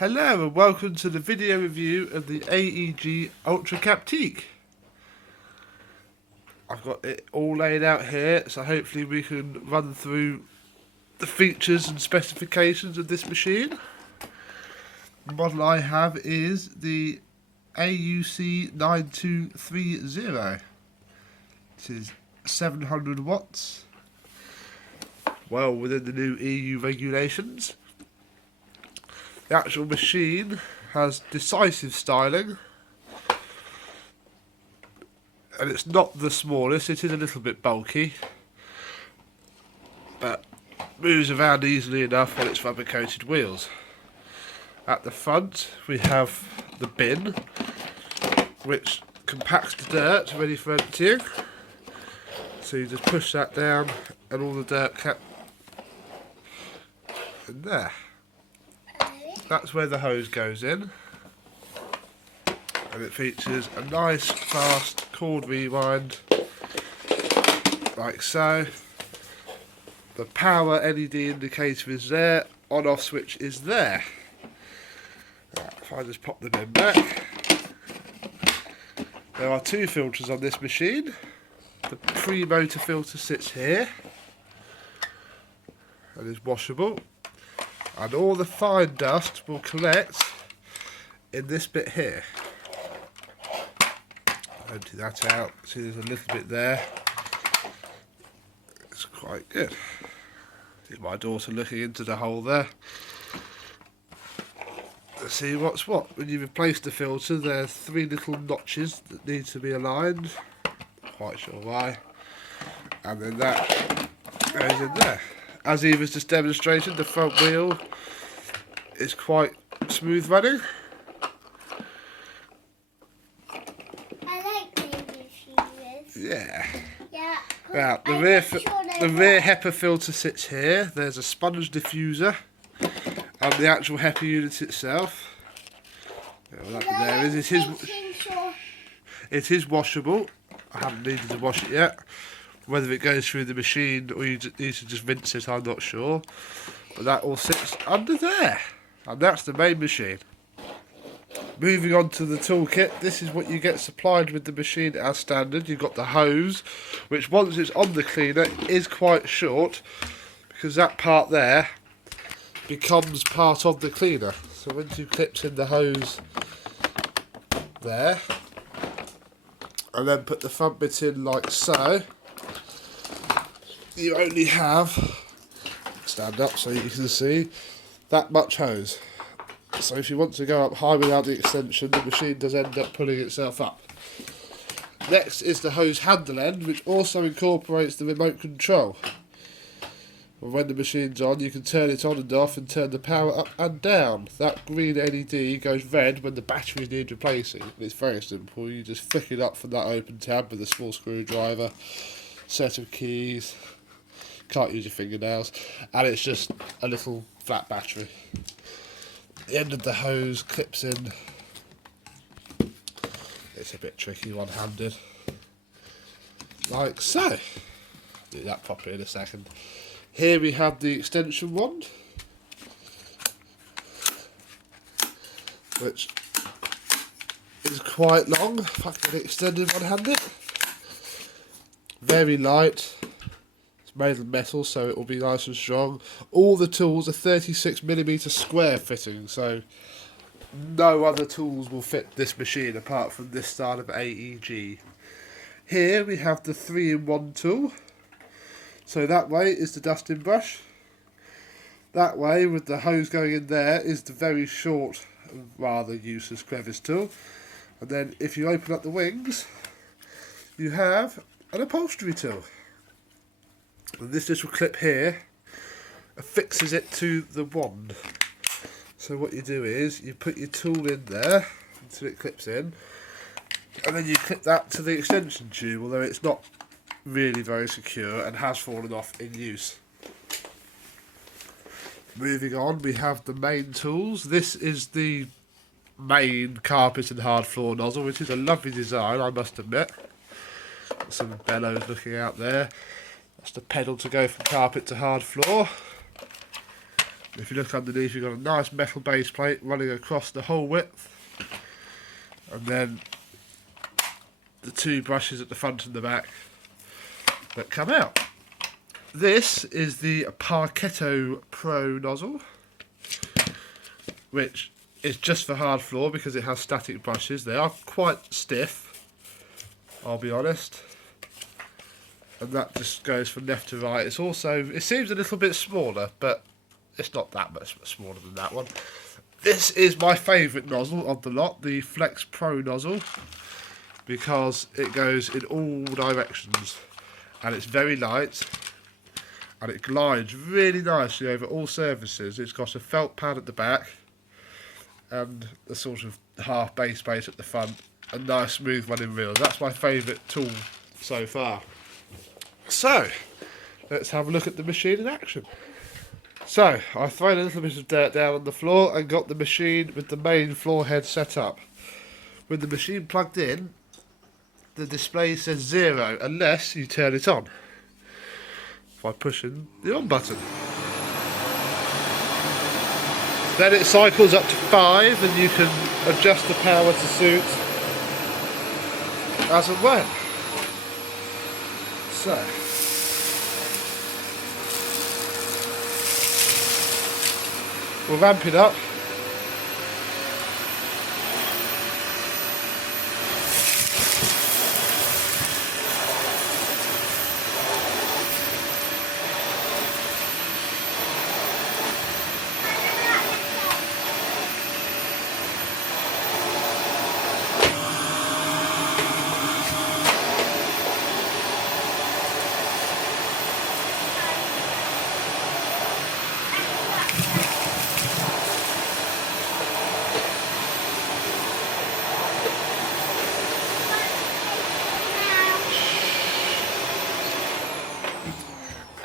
Hello and welcome to the video review of the Aeg UltraCaptic. I've got it all laid out here, so hopefully we can run through the features and specifications of this machine. The model I have is the AUC 9230. It is 700 watts, well within the new EU regulations. The actual machine has decisive styling, and it's not the smallest. It is a little bit bulky, but moves around easily enough on its rubber coated wheels. At the front we have the bin, which compacts the dirt ready for emptying. So you just push that down and all the dirt in there. That's where the hose goes in, and it features a nice fast cord rewind like so. The power LED indicator is there, on off switch is there. Right, if I just pop the bin back, there are two filters on this machine. The pre-motor filter sits here and is washable, and all the fine dust will collect in this bit here. Empty that out. See, there's a little bit there. It's quite good. See my daughter looking into the hole there. Let's see what's what. When you replace the filter, there are three little notches that need to be aligned. Not quite sure why. And then that goes in there. As Eva's just demonstrated, the front wheel is quite smooth running. I like baby shoes. Yeah. Yeah. Now, the rear HEPA filter sits here. There's a sponge diffuser and the actual HEPA unit itself. It is washable. I haven't needed to wash it yet. Whether it goes through the machine or you need to just rinse it, I'm not sure. But that all sits under there. And that's the main machine. Moving on to the toolkit, this is what you get supplied with the machine as standard. You've got the hose, which once it's on the cleaner is quite short, because that part there becomes part of the cleaner. So once you clips in the hose there, and then put the front bit in like so, you only have, stand up so you can see, that much hose. So if you want to go up high without the extension, the machine does end up pulling itself up. Next is the hose handle end, which also incorporates the remote control. And when the machine's on, you can turn it on and off and turn the power up and down. That green LED goes red when the batteries need replacing. And it's very simple. You just flick it up from that open tab with a small screwdriver, set of keys. Can't use your fingernails, and it's just a little flat battery. The end of the hose clips in. It's a bit tricky one-handed, like so. Do that properly in a second. Here we have the extension wand, which is quite long. If I can extend it one-handed. Very light. Made of metal, so it will be nice and strong. All the tools are 36mm square fitting, so no other tools will fit this machine apart from this style of AEG. Here we have the 3-in-1 tool. So that way is the dusting brush. That way, with the hose going in there, is the very short and rather useless crevice tool. And then if you open up the wings, you have an upholstery tool. And this little clip here affixes it to the wand. So what you do is you put your tool in there until it clips in, and then you clip that to the extension tube, although it's not really very secure and has fallen off in use. Moving on, we have the main tools. This is the main carpet and hard floor nozzle, which is a lovely design, I must admit. Got some bellows looking out there. That's the pedal to go from carpet to hard floor. If you look underneath, you've got a nice metal base plate running across the whole width, and then the two brushes at the front and the back that come out. This is the Parketto Pro Nozzle, which is just for hard floor because it has static brushes. They are quite stiff, I'll be honest. And that just goes from left to right. It's also, it seems a little bit smaller, but it's not that much smaller than that one. This is my favourite nozzle of the lot, the Flex Pro Nozzle, because it goes in all directions and it's very light and it glides really nicely over all surfaces. It's got a felt pad at the back and a sort of half base plate at the front, a nice smooth running reel. That's my favourite tool so far. So, let's have a look at the machine in action. So, I've thrown a little bit of dirt down on the floor and got the machine with the main floor head set up. With the machine plugged in, the display says 0 unless you turn it on by pushing the on button. Then it cycles up to 5 and you can adjust the power to suit as and when. So, we'll ramp it up.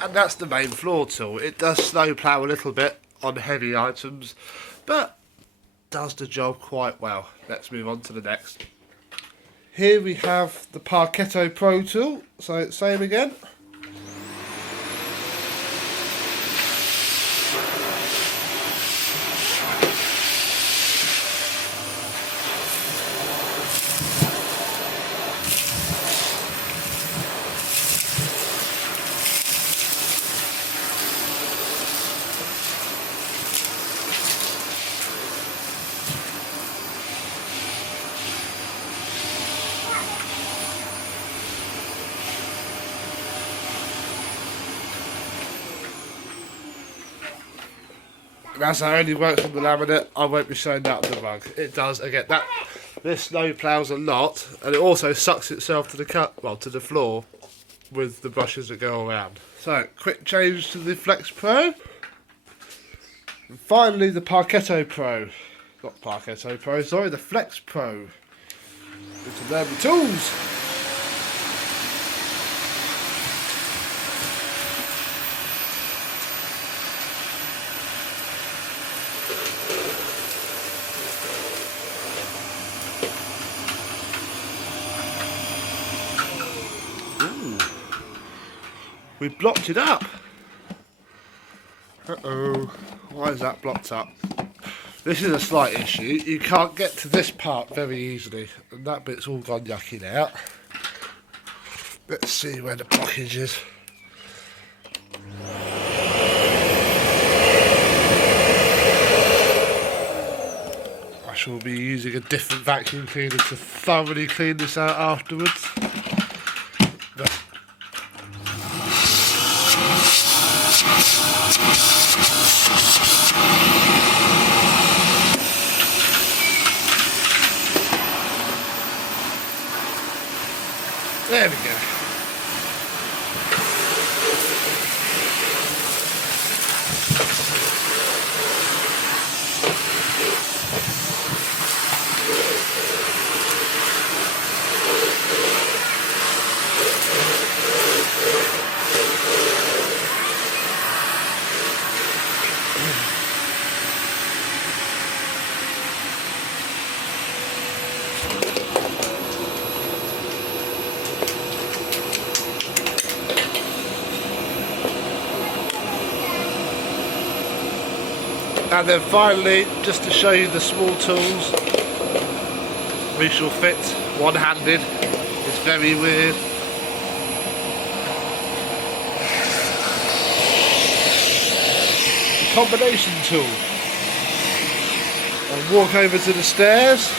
And that's the main floor tool. It does snow plough a little bit on heavy items, but does the job quite well. Let's move on to the next. Here we have the Parketto Pro tool, so same again. And as I only works on the laminate, I won't be showing that on the rug. It does, again, that this snow ploughs a lot, and it also sucks itself to the floor with the brushes that go around. So, quick change to the Flex Pro. And finally, the Parketto Pro. Not Parketto Pro, sorry, the Flex Pro. Into there the tools. We blocked it up. Uh-oh. Why is that blocked up? This is a slight issue. You can't get to this part very easily. And that bit's all gone yucky now. Let's see where the blockage is. I shall be using a different vacuum cleaner to thoroughly clean this out afterwards. But there we go. And then finally, just to show you the small tools, we shall fit one-handed. It's very weird. The combination tool. I'll walk over to the stairs.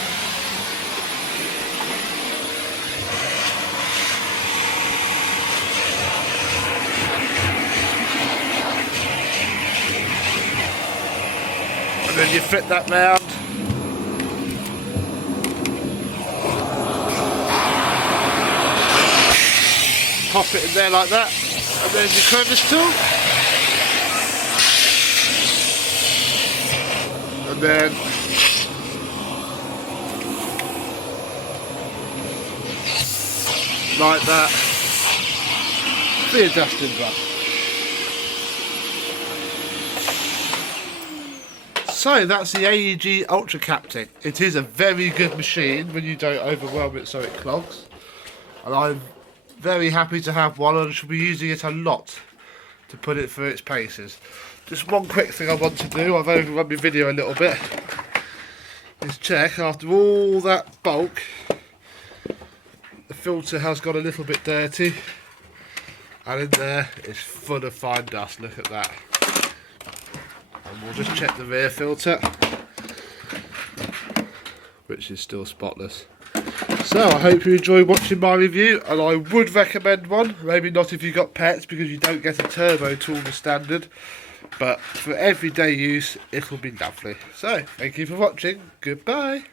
And then you fit that round. Pop it in there like that. And there's your crevice tool. And then like that. For your dusting brush. So that's the Aeg UltraCaptic. It is a very good machine when you don't overwhelm it so it clogs. And I'm very happy to have one, and I shall be using it a lot to put it through its paces. Just one quick thing I want to do, I've overrun my video a little bit, is check after all that bulk, the filter has got a little bit dirty, and in there it's full of fine dust, look at that. And we'll just check the rear filter, which is still spotless. So I hope you enjoyed watching my review, and I would recommend one. Maybe not if you've got pets, because you don't get a turbo tool the standard, but for everyday use it'll be lovely. So thank you for watching, goodbye.